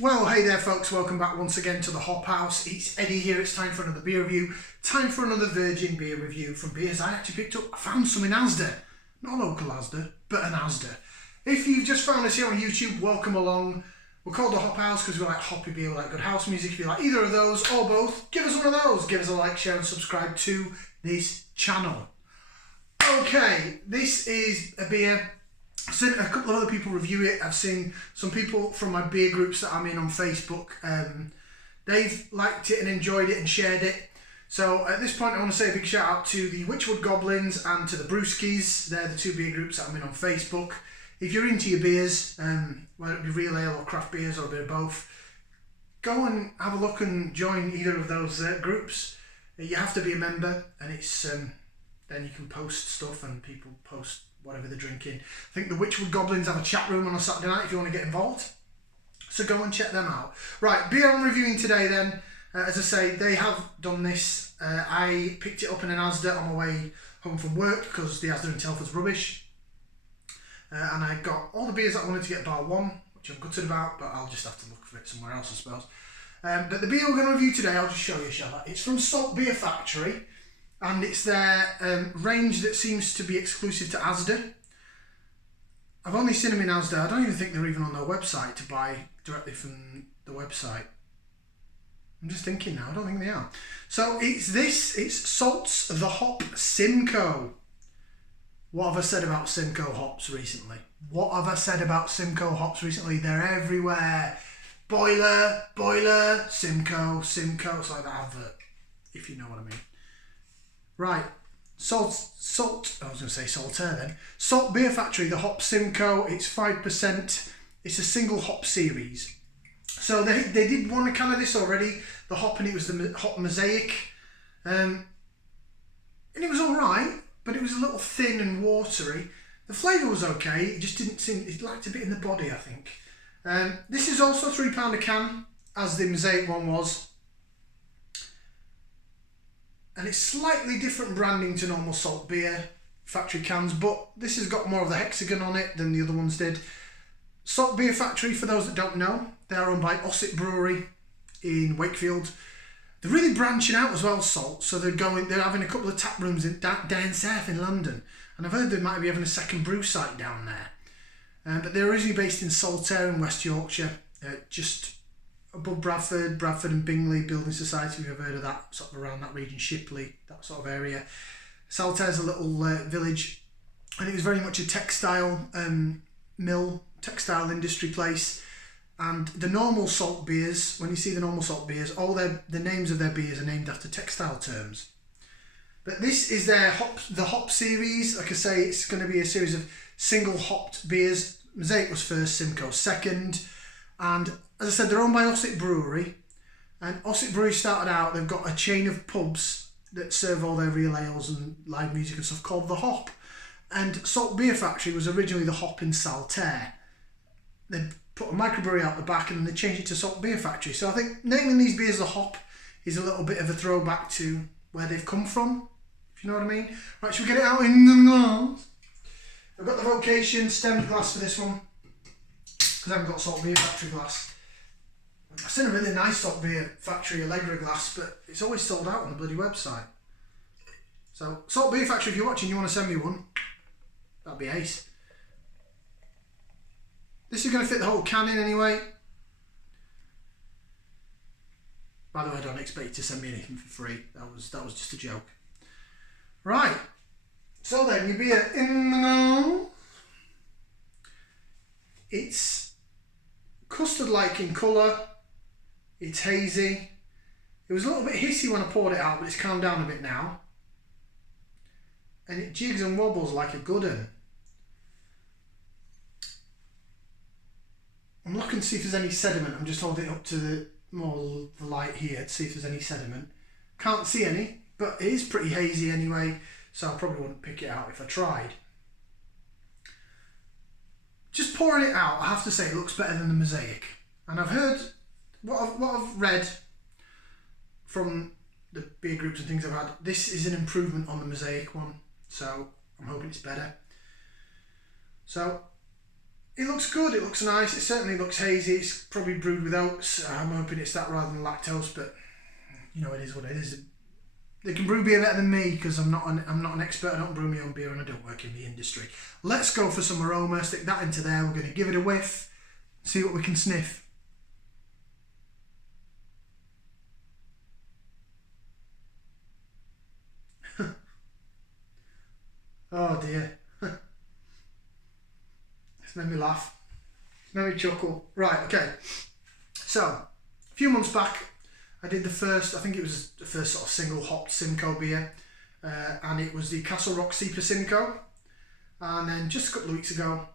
Well, hey there folks, welcome back once again to the Hop House. It's Eddie here, it's time for another beer review. Time for another virgin beer review from beers I actually picked up. I found some in Asda. Not a local Asda, but an Asda. If you've just found us here on YouTube, welcome along. We're called the Hop House because we like hoppy beer, we like good house music. If you like either of those or both, give us one of those. Give us a like, share and subscribe to this channel. Okay, this is a beer. I've seen a couple of other people review it. I've seen some people from my beer groups that I'm in on Facebook. They've liked it and enjoyed it and shared it. So at this point I want to say a big shout out to the Witchwood Goblins and to the Brewskis. They're the two beer groups that I'm in on Facebook. If you're into your beers, whether it be real ale or craft beers or a bit of both, go and have a look and join either of those groups. You have to be a member, and it's then you can post stuff and people post whatever they're drinking. I think the Witchwood Goblins have a chat room on a Saturday night if you want to get involved. So go and check them out. Right, beer I'm reviewing today then. As I say, they have done this. I picked it up in an Asda on my way home from work because the Asda in Telford's rubbish. And I got all the beers that I wanted to get bar one, which I'm gutted about, but I'll just have to look for it somewhere else, I suppose. But the beer we're going to review today, I'll just show you, shall I? It's from Salt Beer Factory. And it's their range that seems to be exclusive to Asda. I've only seen them in Asda. I don't even think they're even on their website to buy directly from the website. I'm just thinking now, I don't think they are. So it's Salts the Hop Simcoe. What have I said about Simcoe hops recently? They're everywhere. Boiler, Simcoe. It's like that advert, if you know what I mean. Right, Salt Beer Factory, the Hop Simcoe, it's 5%, it's a single hop series. So they did one can of this already, the hop, and it was the hop mosaic. And it was alright, but it was a little thin and watery. The flavour was okay, it just didn't seem, it lacked a bit in the body, I think. This is also £3 a can, as the mosaic one was. And it's slightly different branding to normal Salt Beer Factory cans, but this has got more of the hexagon on it than the other ones did. Salt Beer Factory, for those that don't know, they're owned by Ossett Brewery in Wakefield. They're really branching out as well, Salt, so they're having a couple of tap rooms down south in London, and I've heard they might be having a second brew site down there. But they're originally based in Saltaire in West Yorkshire, just above Bradford and Bingley Building Society, if you've heard of that, sort of around that region, Shipley, that sort of area. Saltaire's a little village, and it was very much a textile textile industry place. And the normal salt beers, when you see the normal salt beers, all the names of their beers are named after textile terms. But this is the hop series. Like I say, it's going to be a series of single hopped beers. Mosaic was first, Simcoe second. And as I said, they're owned by Ossett Brewery, and Ossett Brewery started out, they've got a chain of pubs that serve all their real ales and live music and stuff called The Hop. And Salt Beer Factory was originally The Hop in Saltaire. They put a microbrewery out the back and then they changed it to Salt Beer Factory. So I think naming these beers The Hop is a little bit of a throwback to where they've come from, if you know what I mean. Right, should we get it out in the glass? I've got the Vocation stemmed glass for this one, because I haven't got Salt Beer Factory glass. I've seen a really nice Salt Beer Factory Allegra glass, but it's always sold out on the bloody website. So, Salt Beer Factory, if you're watching, you want to send me one, that'd be ace. This is going to fit the whole can in anyway. By the way, I don't expect you to send me anything for free. That was just a joke. Right. So then, your beer in the nose. It's custard-like in colour. It's hazy. It was a little bit hissy when I poured it out, but it's calmed down a bit now. And it jigs and wobbles like a good un. I'm looking to see if there's any sediment. I'm just holding it up to the light here to see if there's any sediment. Can't see any, but it is pretty hazy anyway, so I probably wouldn't pick it out if I tried. Just pouring it out, I have to say it looks better than the Mosaic. And I've heard, what I've read from the beer groups and things I've had, this is an improvement on the Mosaic one. So I'm hoping it's better. So it looks good, it looks nice, it certainly looks hazy. It's probably brewed with oats. I'm hoping it's that rather than lactose, but you know, it is what it is. They can brew beer better than me because I'm not an expert. I don't brew my own beer and I don't work in the industry. Let's go for some aroma. Stick that into there. We're going to give it a whiff. See what we can sniff. Oh dear. It's made me laugh. It's made me chuckle. Right, okay. So, a few months back, I did the first, I think it was the first sort of single hopped Simcoe beer, and it was the Castle Rock Seeper Simcoe. And then just a couple of weeks ago,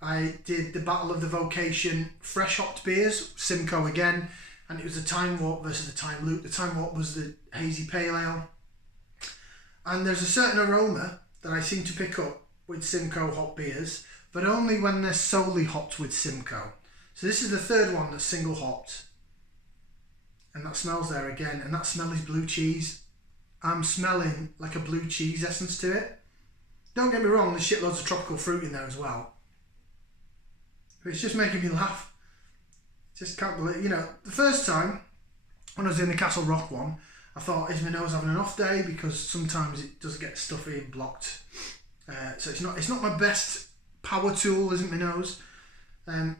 I did the Battle of the Vocation fresh hopped beers, Simcoe again, and it was the Time Warp versus the Time Loop. The Time Warp was the hazy pale ale. And there's a certain aroma that I seem to pick up with Simcoe hop beers, but only when they're solely hopped with Simcoe. So this is the third one that's single hopped. And that smells there again, and that smell is blue cheese. I'm smelling like a blue cheese essence to it. Don't get me wrong, there's shitloads of tropical fruit in there as well. But it's just making me laugh. Just can't believe, you know, the first time when I was doing the Castle Rock one, I thought, is my nose having an off day? Because sometimes it does get stuffy and blocked. So it's not my best power tool, isn't my nose. And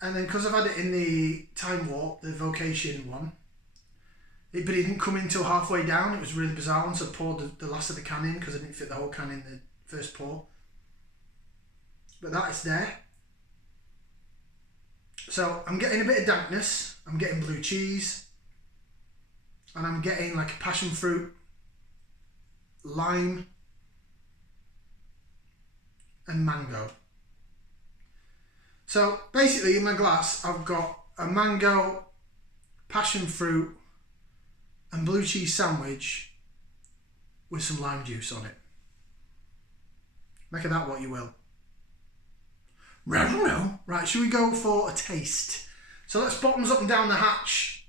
then because I've had it in the Time Warp, the Vocation one, but it didn't come in until halfway down. It was really bizarre one, so I poured the last of the can in because I didn't fit the whole can in the first pour. But that is there. So I'm getting a bit of dankness, I'm getting blue cheese, and I'm getting like a passion fruit, lime, and mango. So basically in my glass I've got a mango, passion fruit and blue cheese sandwich with some lime juice on it. Make of that what you will. Right, should we go for a taste? So let's bottoms up and down the hatch.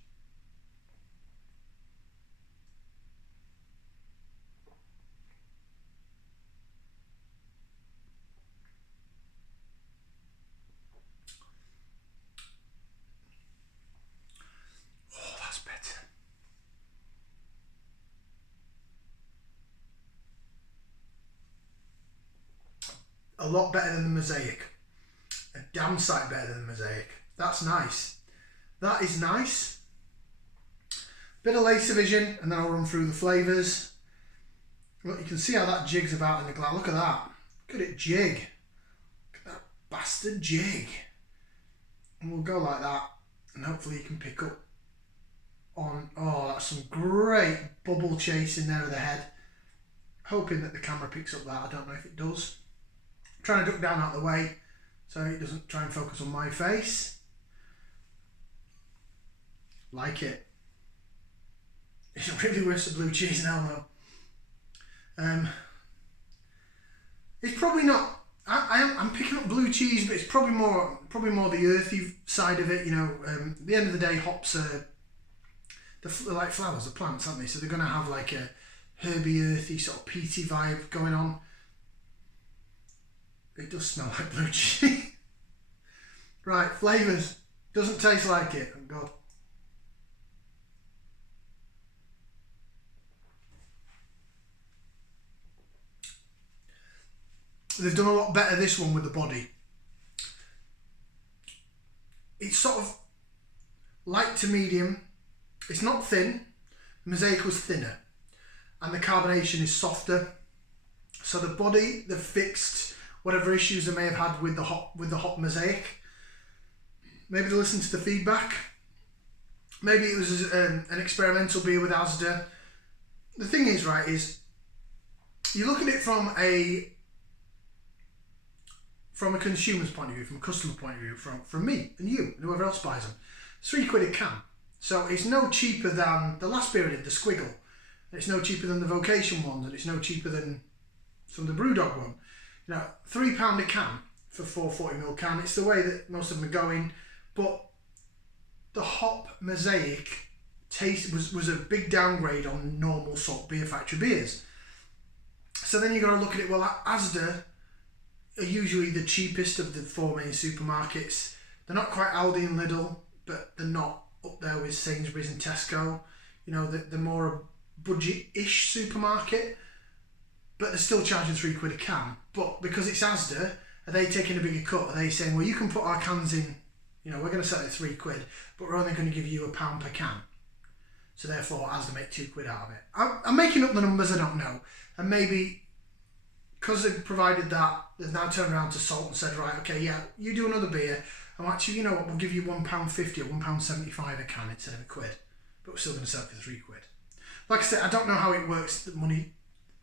Oh, that's better. A lot better than the Mosaic. A damn sight better than the Mosaic. That's nice. That is nice. Bit of laser vision, and then I'll run through the flavours. Look, you can see how that jigs about in the glass. Look at that. Look at it jig. Look at that bastard jig. And we'll go like that, and hopefully you can pick up on, oh, that's some great bubble chase in there of the head. Hoping that the camera picks up that. I don't know if it does. I'm trying to duck down out of the way so it doesn't try and focus on my face. Like it. It's really worse than blue cheese now though. It's probably not. I'm picking up blue cheese, but it's probably more the earthy side of it. You know, at the end of the day, hops are they're like flowers, they're plants, aren't they? So they're going to have like a herby, earthy sort of peaty vibe going on. It does smell like blue cheese. Right, flavours. Doesn't taste like it. Oh God. They've done a lot better this one with the body. It's sort of light to medium. It's not thin. The Mosaic was thinner. And the carbonation is softer. So the body, they've fixed whatever issues they may have had with the hop Mosaic. Maybe they listened to the feedback. Maybe it was an experimental beer with Asda. The thing is, right, is you look at it from a consumer's point of view, from a customer point of view, from me and you and whoever else buys them. It's £3 a can. So it's no cheaper than the last beer I did, the Squiggle. It's no cheaper than the Vocation ones, and it's no cheaper than some of the Brewdog one. You know, £3 a can for 440ml can. It's the way that most of them are going. But the hop Mosaic taste was a big downgrade on normal salt beer factory beers. So then you've got to look at it, well, Asda are usually the cheapest of the four main supermarkets. They're not quite Aldi and Lidl, but they're not up there with Sainsbury's and Tesco. You know, they're more a budget-ish supermarket, but they're still charging £3 a can. But because it's Asda, are they taking a bigger cut? Are they saying, well, you can put our cans in, you know, we're going to sell it at £3, but we're only going to give you £1 per can. So therefore, Asda make £2 out of it. I'm making up the numbers, I don't know. And maybe because they've provided that, they've now turned around to Salt and said, right, okay, yeah, you do another beer. And actually, you know what, we'll give you £1.50 or £1.75 a can instead of £1. But we're still going to sell it for £3. Like I said, I don't know how it works, the money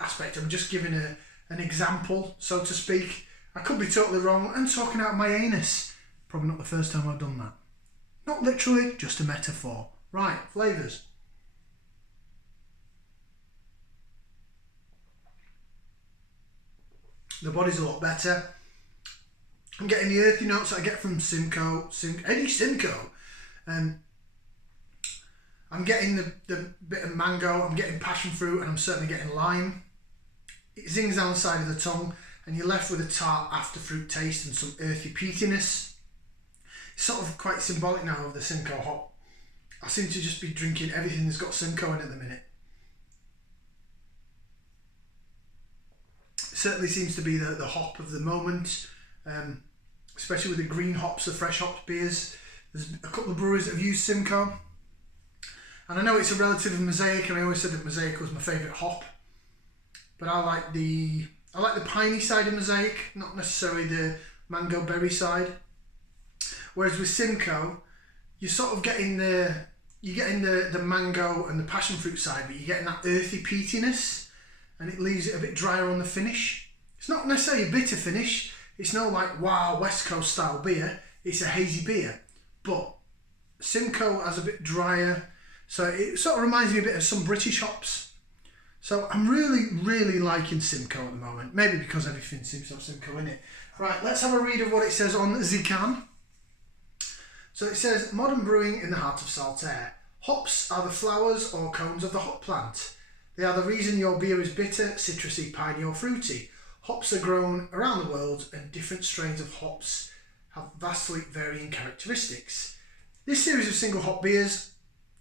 aspect. I'm just giving an example, so to speak. I could be totally wrong and talking out my anus. Probably not the first time I've done that. Not literally, just a metaphor. Right, flavours. The body's a lot better. I'm getting the earthy notes that I get from Simcoe, Eddy Simcoe. I'm getting the bit of mango, I'm getting passion fruit, and I'm certainly getting lime. It zings down the side of the tongue, and you're left with a tart after fruit taste and some earthy peatiness. It's sort of quite symbolic now of the Simcoe hop. I seem to just be drinking everything that's got Simcoe in at the minute. It certainly seems to be the hop of the moment, especially with the green hops, the fresh hopped beers. There's a couple of breweries that have used Simcoe. And I know it's a relative of Mosaic, and I always said that Mosaic was my favourite hop. But I like the piney side of Mosaic, not necessarily the mango berry side. Whereas with Simcoe, you're sort of getting the mango and the passion fruit side, but you're getting that earthy peatiness, and it leaves it a bit drier on the finish. It's not necessarily a bitter finish. It's not like, wow, West Coast style beer. It's a hazy beer. But Simcoe has a bit drier, so it sort of reminds me a bit of some British hops. So I'm really, really liking Simcoe at the moment. Maybe because everything seems to have Simcoe in it. Right, let's have a read of what it says on the can. So it says, modern brewing in the heart of Saltaire. Hops are the flowers or cones of the hop plant. They are the reason your beer is bitter, citrusy, piney or fruity. Hops are grown around the world, and different strains of hops have vastly varying characteristics. This series of single hop beers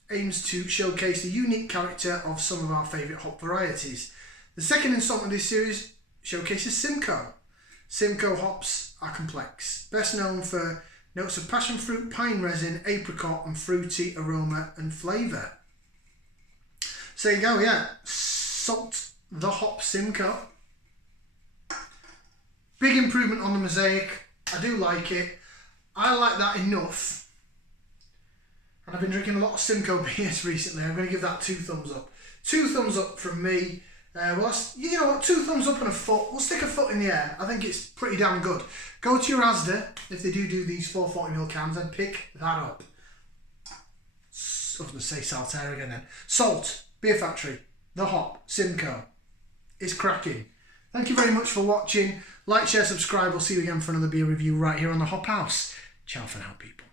aims to showcase the unique character of some of our favourite hop varieties. The second instalment of this series showcases Simcoe. Simcoe hops are complex, best known for notes of passion fruit, pine resin, apricot and fruity aroma and flavour. So there you go, yeah. Salt the hop Simcoe. Big improvement on the Mosaic. I do like it. I like that enough. And I've been drinking a lot of Simcoe beers recently. I'm going to give that 2 thumbs up. 2 thumbs up from me. Well, you know what? 2 thumbs up and a foot. We'll stick a foot in the air. I think it's pretty damn good. Go to your Asda, if they do these 440ml cans, and pick that up. I was going to say Saltaire again then. Salt, Beer Factory, The Hop, Simcoe. It's cracking. Thank you very much for watching. Like, share, subscribe. We'll see you again for another beer review right here on the Hop House. Ciao for now, people.